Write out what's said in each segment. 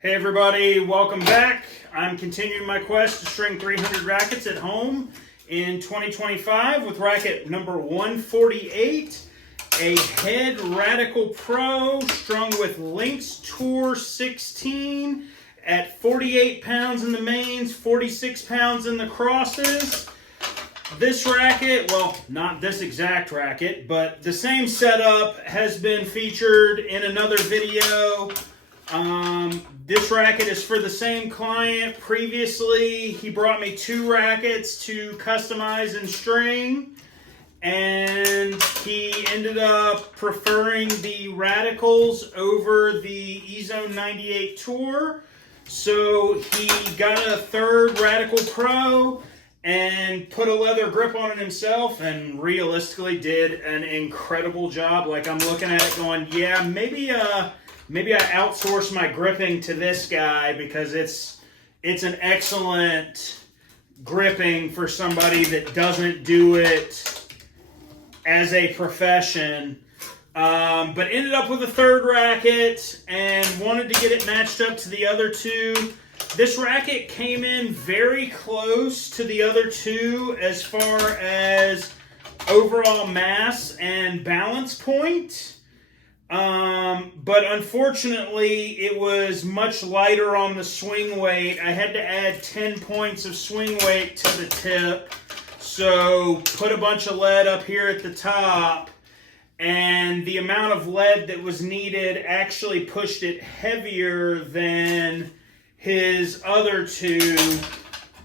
Hey everybody, welcome back. I'm continuing my quest to string 300 rackets at home in 2025 with racket number 148, a Head Radical Pro strung with Lynx Tour 16 at 48 pounds in the mains, 46 pounds in the crosses. This racket, well, not this exact racket, but the same setup has been featured in another video. This racket is for the same client. Previously, he brought me two rackets to customize and string, and he ended up preferring the Radicals over the E-Zone 98 Tour. So he got a third Radical Pro and put a leather grip on it himself and realistically did an incredible job. Like, I'm looking at it going, yeah, maybe I outsource my gripping to this guy because it's an excellent gripping for somebody that doesn't do it as a profession. But ended up with a third racket and wanted to get it matched up to the other two. This racket came in very close to the other two as far as overall mass and balance point. But unfortunately, it was much lighter on the swing weight. I had to add 10 points of swing weight to the tip. So put a bunch of lead up here at the top. And the amount of lead that was needed actually pushed it heavier than his other two.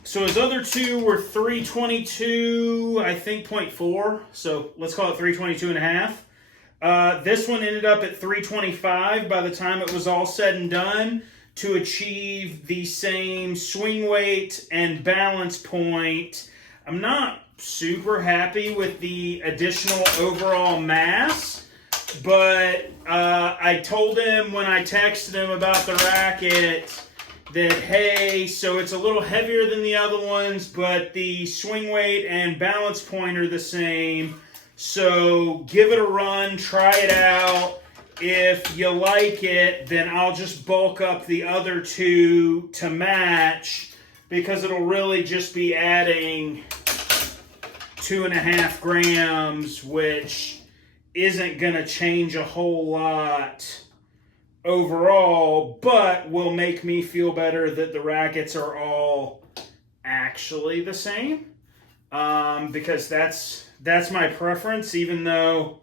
So his other two were 322, I think, 0.4. So let's call it 322 and a half. This one ended up at 325 by the time it was all said and done to achieve the same swing weight and balance point. I'm not super happy with the additional overall mass, but I told him when I texted him about the racket that, hey, so it's a little heavier than the other ones, but the swing weight and balance point are the same. So give it a run, try it out. If you like it, then I'll just bulk up the other two to match because it'll really just be adding 2.5 grams, which isn't going to change a whole lot overall, but will make me feel better that the rackets are all actually the same. Because that's my preference, even though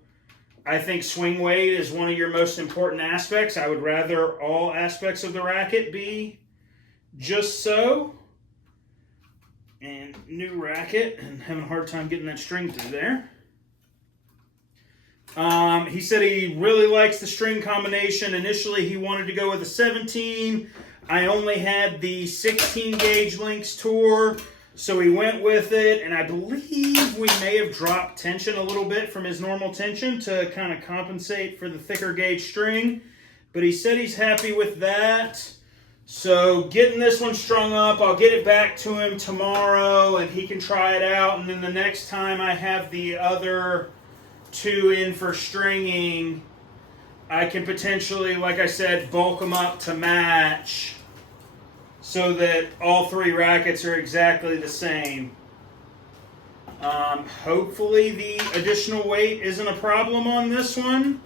I think swing weight is one of your most important aspects. I would rather all aspects of the racket be just so. And new racket, and having a hard time getting that string through there. He said he really likes the string combination. Initially, he wanted to go with a 17. I only had the 16 gauge Lynx Tour. So he went with it, and I believe we may have dropped tension a little bit from his normal tension to kind of compensate for the thicker gauge string. But he said he's happy with that. So getting this one strung up, I'll get it back to him tomorrow, and he can try it out. And then the next time I have the other two in for stringing, I can potentially, like I said, bulk them up to match, so that all three rackets are exactly the same. Hopefully the additional weight isn't a problem on this one,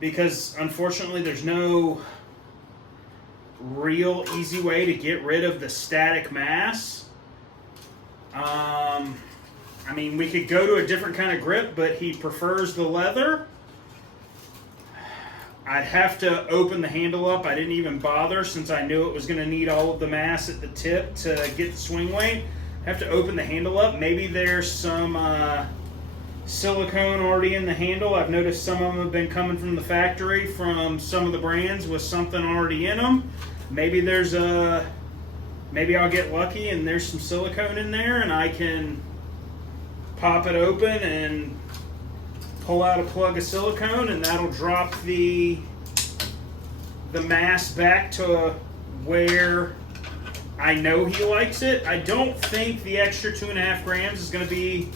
because unfortunately there's no real easy way to get rid of the static mass. I mean, we could go to a different kind of grip, but he prefers the leather. I'd have to open the handle up. I didn't even bother since I knew it was going to need all of the mass at the tip to get the swing weight. I have to open the handle up. Maybe there's some silicone already in the handle. I've noticed some of them have been coming from the factory from some of the brands with something already in them. Maybe I'll get lucky and there's some silicone in there and I can pop it open and pull out a plug of silicone, and that'll drop the mass back to where I know he likes it. I don't think the extra 2.5 grams is going to be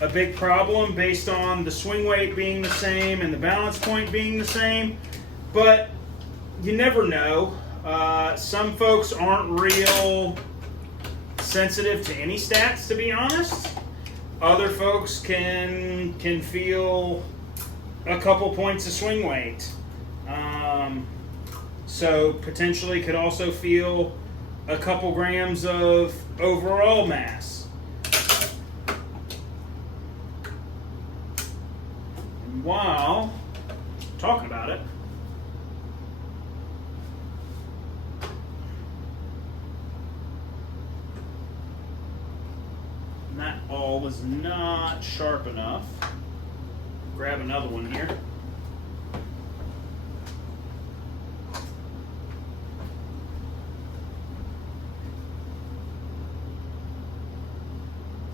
a big problem based on the swing weight being the same and the balance point being the same, but you never know. Some folks aren't real sensitive to any stats, to be honest. Other folks can feel a couple points of swing weight. So potentially could also feel a couple grams of overall mass. And while talking about it, that ball was not sharp enough. Grab another one here.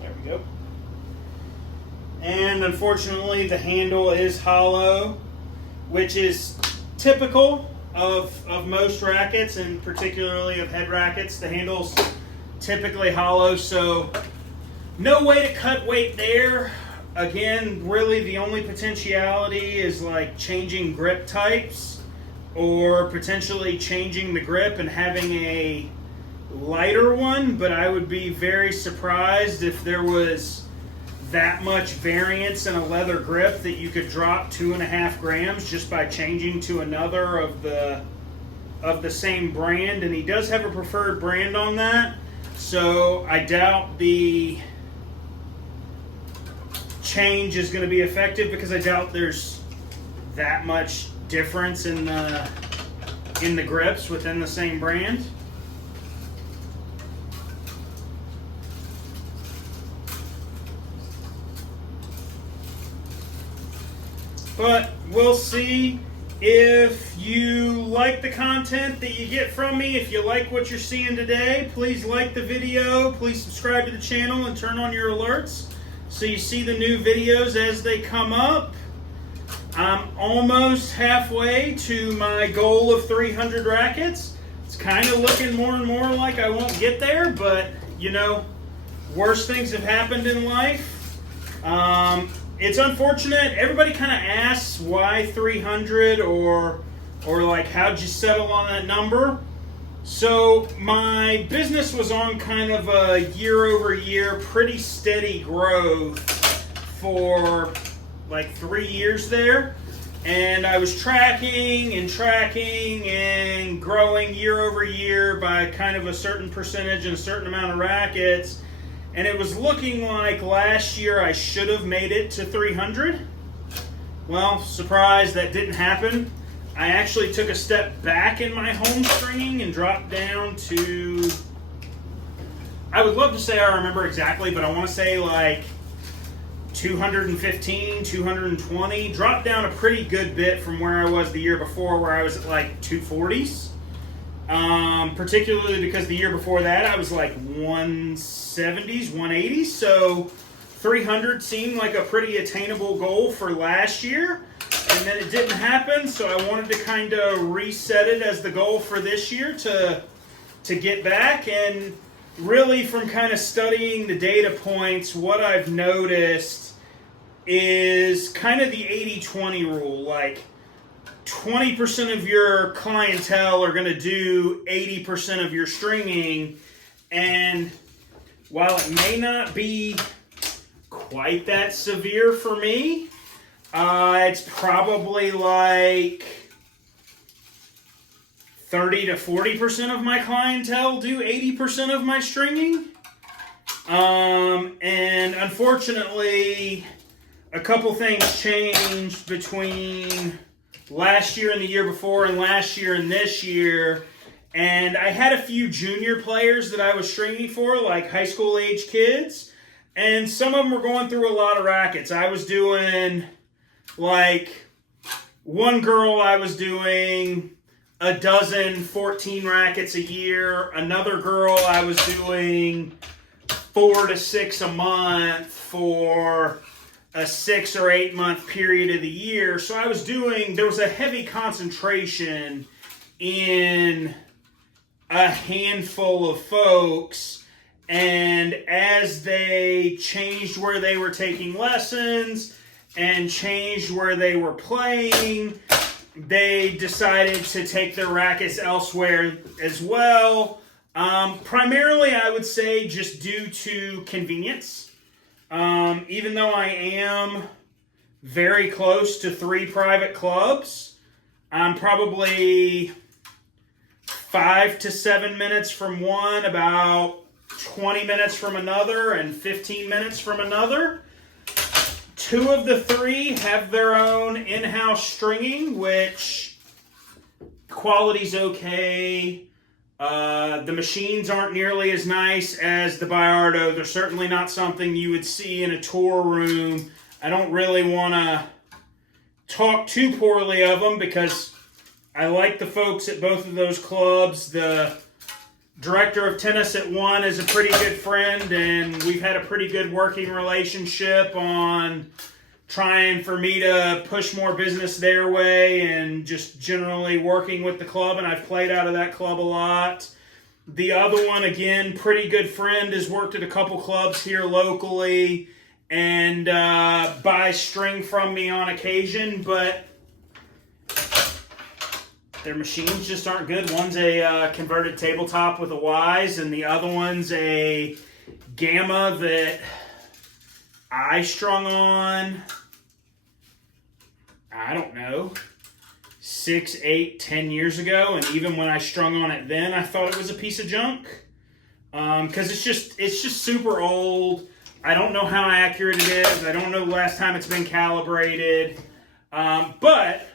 There we go. And unfortunately the handle is hollow, which is typical of most rackets, and particularly of head rackets. The handle's typically hollow, so no way to cut weight there. Again, really the only potentiality is like changing grip types or potentially changing the grip and having a lighter one, but I would be very surprised if there was that much variance in a leather grip that you could drop 2.5 grams just by changing to another of the same brand. And he does have a preferred brand on that, so I doubt the change is going to be effective, because I doubt there's that much difference in the grips within the same brand. But we'll see. If you like the content that you get from me, if you like what you're seeing today, please like the video, please subscribe to the channel and turn on your alerts so you see the new videos as they come up. I'm almost halfway to my goal of 300 rackets. It's kind of looking more and more like I won't get there, but you know, worse things have happened in life. It's unfortunate. Everybody kind of asks why 300 or like how'd you settle on that number? So my business was on kind of a year-over-year pretty steady growth for like 3 years there. And I was tracking and growing year-over-year by kind of a certain percentage and a certain amount of rackets. And it was looking like last year I should have made it to 300. Well, surprise, that didn't happen. I actually took a step back in my home stringing and dropped down to, I would love to say I remember exactly, but I want to say like 215, 220. Dropped down a pretty good bit from where I was the year before, where I was at like 240s. Particularly because the year before that I was like 170s, 180s. So 300 seemed like a pretty attainable goal for last year. And then it didn't happen, so I wanted to kind of reset it as the goal for this year to get back. And really, from kind of studying the data points, what I've noticed is kind of the 80-20 rule. Like 20% of your clientele are going to do 80% of your stringing. And while it may not be quite that severe for me, it's probably like 30 to 40% of my clientele do 80% of my stringing. And unfortunately, a couple things changed between last year and the year before and last year and this year. And I had a few junior players that I was stringing for, like high school age kids. And some of them were going through a lot of rackets. I was doing, like, one girl I was doing a dozen 14 rackets a year. Another girl I was doing 4 to 6 a month for a 6 or 8 month period of the year. So I was doing, there was a heavy concentration in a handful of folks. And as they changed where they were taking lessons and changed where they were playing, they decided to take their rackets elsewhere as well. Primarily, I would say just due to convenience. Even though I am very close to 3 private clubs, I'm probably 5 to 7 minutes from one, about 20 minutes from another, and 15 minutes from another. 2 of the 3 have their own in-house stringing, which quality's okay. The machines aren't nearly as nice as the Biardo. They're certainly not something you would see in a tour room. I don't really want to talk too poorly of them because I like the folks at both of those clubs. The director of tennis at one is a pretty good friend, and we've had a pretty good working relationship on trying for me to push more business their way and just generally working with the club, and I've played out of that club a lot. The other one, again, pretty good friend, has worked at a couple clubs here locally and buys string from me on occasion, but their machines just aren't good. One's a converted tabletop with a Wise, and the other one's a Gamma that I strung on, I don't know, 6, 8, 10 years ago, and even when I strung on it then, I thought it was a piece of junk. Because it's just super old. I don't know how accurate it is. I don't know the last time it's been calibrated. But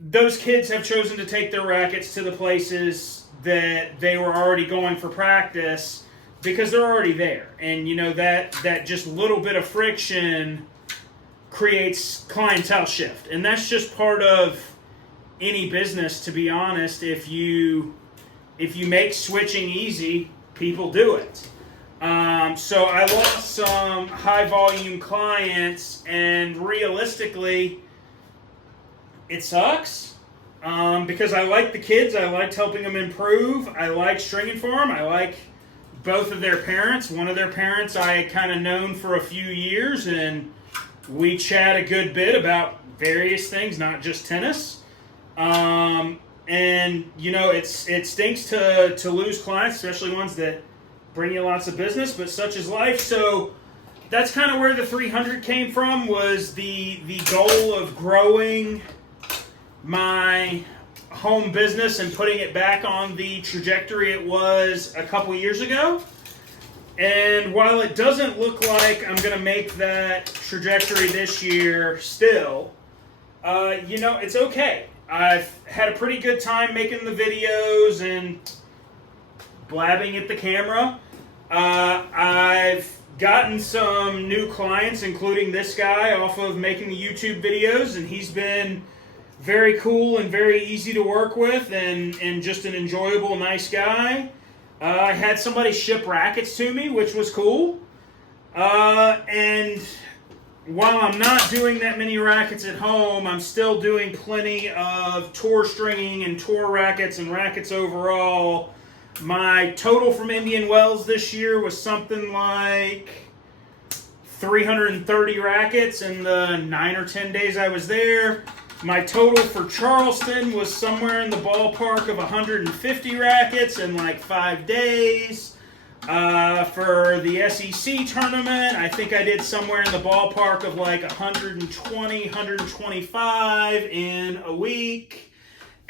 those kids have chosen to take their rackets to the places that they were already going for practice because they're already there. And, you know, that just little bit of friction creates clientele shift. And that's just part of any business, to be honest. If you make switching easy, people do it. So I lost some high volume clients, and realistically, it sucks because I like the kids. I liked helping them improve. I like stringing for them. I like both of their parents. One of their parents I had kind of known for a few years, and we chat a good bit about various things, not just tennis. And, you know, it stinks to lose clients, especially ones that bring you lots of business, but such is life. So that's kind of where the 300 came from, was the goal of growing my home business and putting it back on the trajectory it was a couple years ago. And while it doesn't look like I'm going to make that trajectory this year still, you know, it's okay. I've had a pretty good time making the videos and blabbing at the camera. I've gotten some new clients, including this guy, off of making the YouTube videos, and he's been very cool and very easy to work with, and just an enjoyable, nice guy. I had somebody ship rackets to me, which was cool. And while I'm not doing that many rackets at home, I'm still doing plenty of tour stringing and tour rackets and rackets overall. My total from Indian Wells this year was something like 330 rackets in the 9 or 10 days I was there. My total for Charleston was somewhere in the ballpark of 150 rackets in like 5 days. For the SEC tournament, I think I did somewhere in the ballpark of like 120, 125 in a week.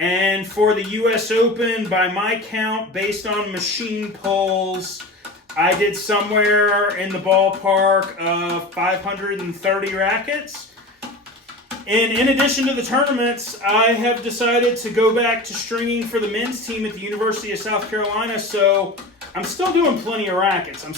And for the US Open, by my count, based on machine polls, I did somewhere in the ballpark of 530 rackets. And in addition to the tournaments, I have decided to go back to stringing for the men's team at the University of South Carolina. So I'm still doing plenty of rackets. I'm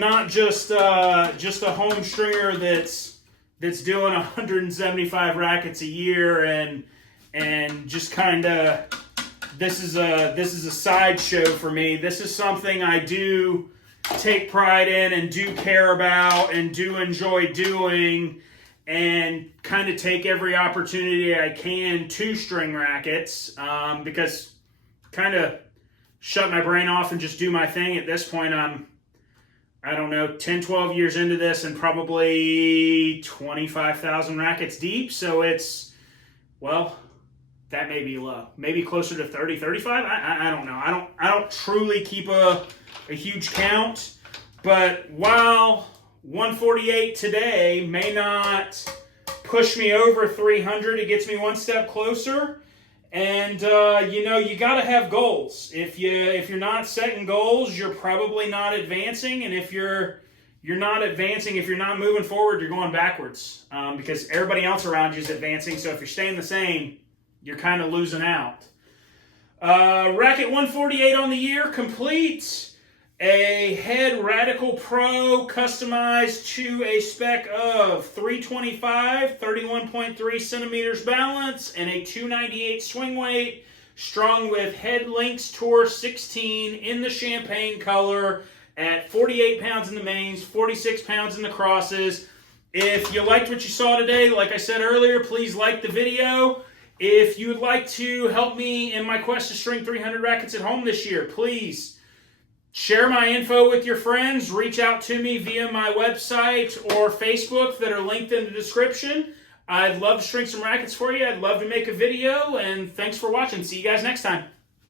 not just a home stringer that's doing 175 rackets a year and just kind of, this is a sideshow for me. This is something I do take pride in and do care about and do enjoy doing, and kind of take every opportunity I can to string rackets, because kind of shut my brain off and just do my thing. At this point, I'm, I don't know, 10, 12 years into this and probably 25,000 rackets deep. So it's well, that may be low. Maybe closer to 30, 35. I don't know. I don't truly keep a huge count. But while 148 today may not push me over 300, it gets me one step closer. And you know, you got to have goals. If you're not setting goals, you're probably not advancing. And if you're not advancing, if you're not moving forward, you're going backwards, because everybody else around you is advancing. So if you're staying the same, you're kind of losing out. Racket 148 on the year, complete. A Head Radical Pro, customized to a spec of 325, 31.3 centimeters balance, and a 298 swing weight, strung with Head Lynx Tour 16 in the champagne color at 48 pounds in the mains, 46 pounds in the crosses. If you liked what you saw today, like I said earlier, please like the video. If you would like to help me in my quest to string 300 rackets at home this year, please share my info with your friends. Reach out to me via my website or Facebook that are linked in the description. I'd love to string some rackets for you. I'd love to make a video, and thanks for watching. See you guys next time.